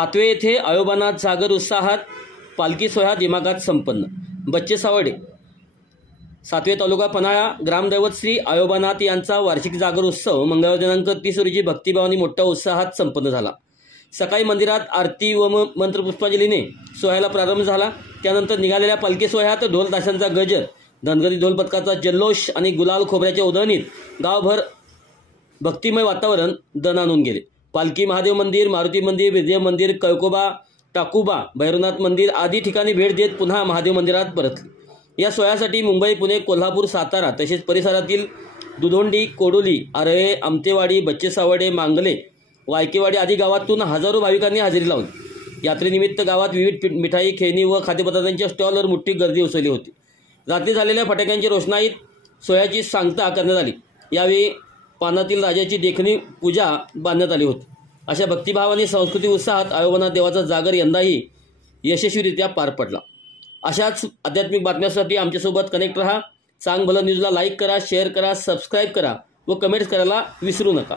सातवे येथे आयोबानाथ जागर उत्साहात पालखी सोहळा दिमागात संपन्न। बच्चे सावडे। सातवे तालुका पन्हाळा ग्रामदैवत श्री आयोबानाथ यांचा वार्षिक जागर उत्सव मंगळवार दिनांक 30 रोजी भक्तिभावाने मोठ्या उत्साहात संपन्न झाला। सकाळी मंदिरात आरती व मंत्रपुष्पांजलीने सोहळ्याला प्रारंभ झाला। त्यानंतर निघालेल्या पालखी सोहळ्यात ढोल ताशांचा गजर, धनगरी ढोल पथकाचा जल्लोष आणि गुलाल खोबऱ्याच्या उधळणीत गावभर भक्तिमय वातावरण दणाणून गेले। पालखी महादेव मंदिर, मारुती मंदिर, विजय मंदिर, कळकोबा, टाकुबा, भैरवनाथ मंदिर आदी ठिकाणी भेट देत पुन्हा महादेव मंदिरात परतली। या सोहळ्यासाठी मुंबई, पुणे, कोल्हापूर, सातारा तसेच परिसरातील दुधोंडी, कोडोली, आरळे, आमतेवाडी, बच्चे सावडे, मांगले, वायकेवाडी आदी गावातून हजारो भाविकांनी हजेरी लावली। यात्रेनिमित्त गावात विविध मिठाई, खेळणी व खाद्यपदार्थांच्या स्टॉलवर मोठी गर्दी उसळली होती। रात्री झालेल्या फटाक्यांची रोषणाईत सोहळ्याची सांगता करण्यात आली। यावेळी पानातील राजाची देखणी पूजा बांधण्यात आली होती। अशा भक्तिभाव आणि सांस्कृतिक उत्साहात आयोबानाथ देवाचा जागर यंदाही यशस्वीरित्या पार पडला। अशाच आध्यात्मिक बातम्यांसाठी आमच्यासोबत कनेक्ट रहा। चांग भलं न्यूजला लाईक करा, शेअर करा, सबस्क्राईब करा व कमेंट्स करायला विसरू नका।